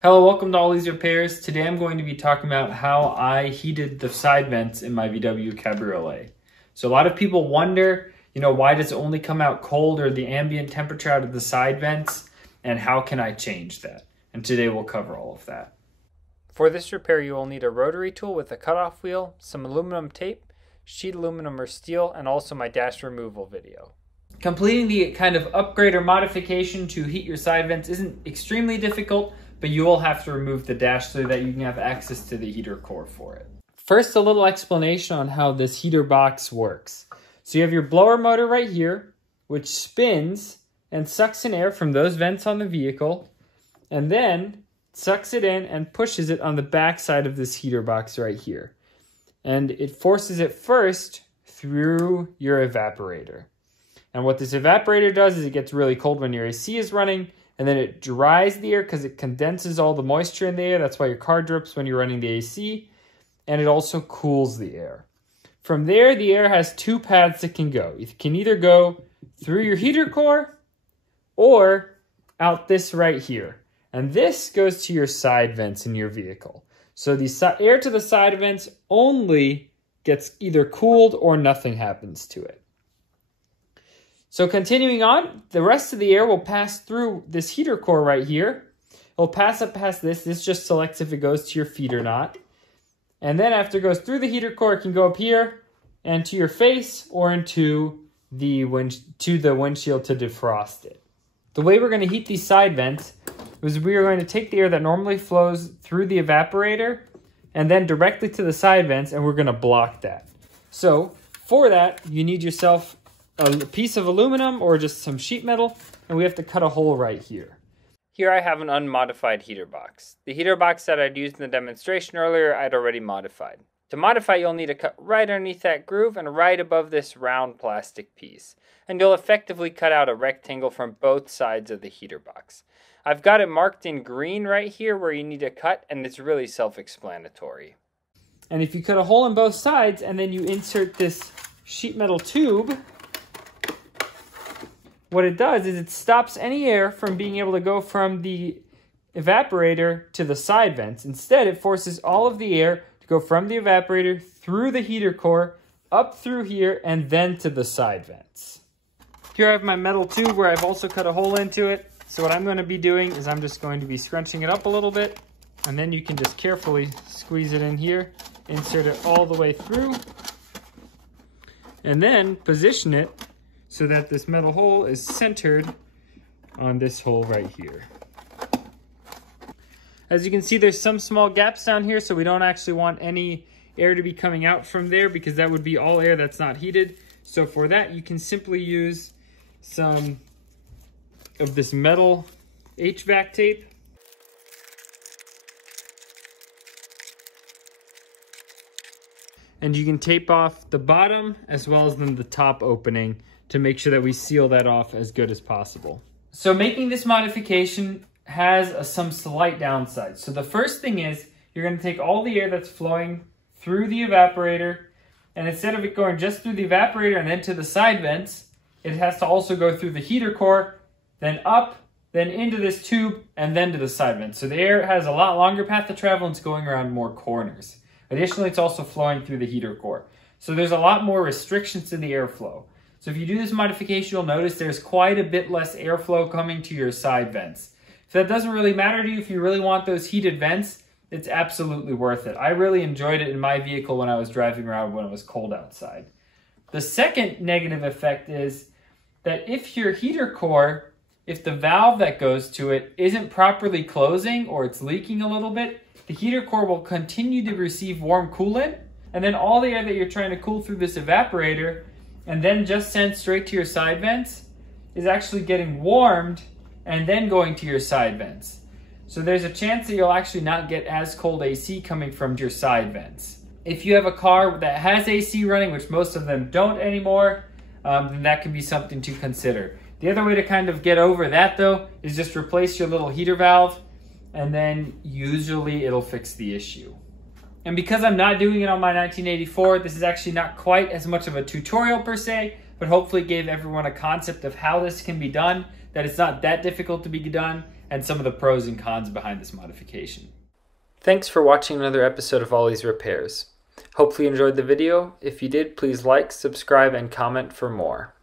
Hello, welcome to All These Repairs. Today I'm going to be talking about how I heated the side vents in my VW Cabriolet. So a lot of people wonder, why does it only come out cold or the ambient temperature out of the side vents, and how can I change that? And today we'll cover all of that. For this repair, you will need a rotary tool with a cutoff wheel, some aluminum tape, sheet aluminum or steel, and also my dash removal video. Completing the kind of upgrade or modification to heat your side vents isn't extremely difficult, but you will have to remove the dash so that you can have access to the heater core for it. First, a little explanation on how this heater box works. So you have your blower motor right here, which spins and sucks in air from those vents on the vehicle, and then sucks it in and pushes it on the back side of this heater box right here. And it forces it first through your evaporator. And what this evaporator does is it gets really cold when your AC is running, and then it dries the air because it condenses all the moisture in the air. That's why your car drips when you're running the AC. And it also cools the air. From there, the air has two paths it can go. It can either go through your heater core or out this right here. And this goes to your side vents in your vehicle. So the air to the side vents only gets either cooled or nothing happens to it. So continuing on, the rest of the air will pass through this heater core right here. It'll pass up past this. This just selects if it goes to your feet or not. And then after it goes through the heater core, it can go up here and to your face or into the windshield to defrost it. The way we're going to heat these side vents is we are going to take the air that normally flows through the evaporator and then directly to the side vents, and we're going to block that. So for that, you need yourself a piece of aluminum or just some sheet metal, and we have to cut a hole right here. Here I have an unmodified heater box. The heater box that I'd used in the demonstration earlier, I'd already modified. To modify, you'll need to cut right underneath that groove and right above this round plastic piece. And you'll effectively cut out a rectangle from both sides of the heater box. I've got it marked in green right here where you need to cut, and it's really self-explanatory. And if you cut a hole in both sides and then you insert this sheet metal tube, what it does is it stops any air from being able to go from the evaporator to the side vents. Instead, it forces all of the air to go from the evaporator through the heater core, up through here, and then to the side vents. Here I have my metal tube where I've also cut a hole into it. So what I'm going to be doing is I'm just going to be scrunching it up a little bit, and then you can just carefully squeeze it in here, insert it all the way through, and then position it so that this metal hole is centered on this hole right here. As you can see, there's some small gaps down here, so we don't actually want any air to be coming out from there because that would be all air that's not heated. So for that, you can simply use some of this metal HVAC tape. And you can tape off the bottom as well as then the top opening to make sure that we seal that off as good as possible. So making this modification has some slight downsides. So the first thing is you're going to take all the air that's flowing through the evaporator, and instead of it going just through the evaporator and then to the side vents, it has to also go through the heater core, then up, then into this tube, and then to the side vents. So the air has a lot longer path to travel and it's going around more corners. Additionally, it's also flowing through the heater core. So there's a lot more restrictions to the airflow. So if you do this modification, you'll notice there's quite a bit less airflow coming to your side vents. If that doesn't really matter to you, if you really want those heated vents, it's absolutely worth it. I really enjoyed it in my vehicle when I was driving around when it was cold outside. The second negative effect is that if your heater core, if the valve that goes to it isn't properly closing or it's leaking a little bit, the heater core will continue to receive warm coolant, and then all the air that you're trying to cool through this evaporator and then just send straight to your side vents is actually getting warmed and then going to your side vents. So there's a chance that you'll actually not get as cold AC coming from your side vents. If you have a car that has AC running, which most of them don't anymore, then that can be something to consider. The other way to kind of get over that though is just replace your little heater valve, and then usually it'll fix the issue. And because I'm not doing it on my 1984, this is actually not quite as much of a tutorial per se, but hopefully gave everyone a concept of how this can be done, that it's not that difficult to be done, and some of the pros and cons behind this modification. Thanks for watching another episode of Ollie's Repairs. Hopefully you enjoyed the video. If you did, please like, subscribe, and comment for more.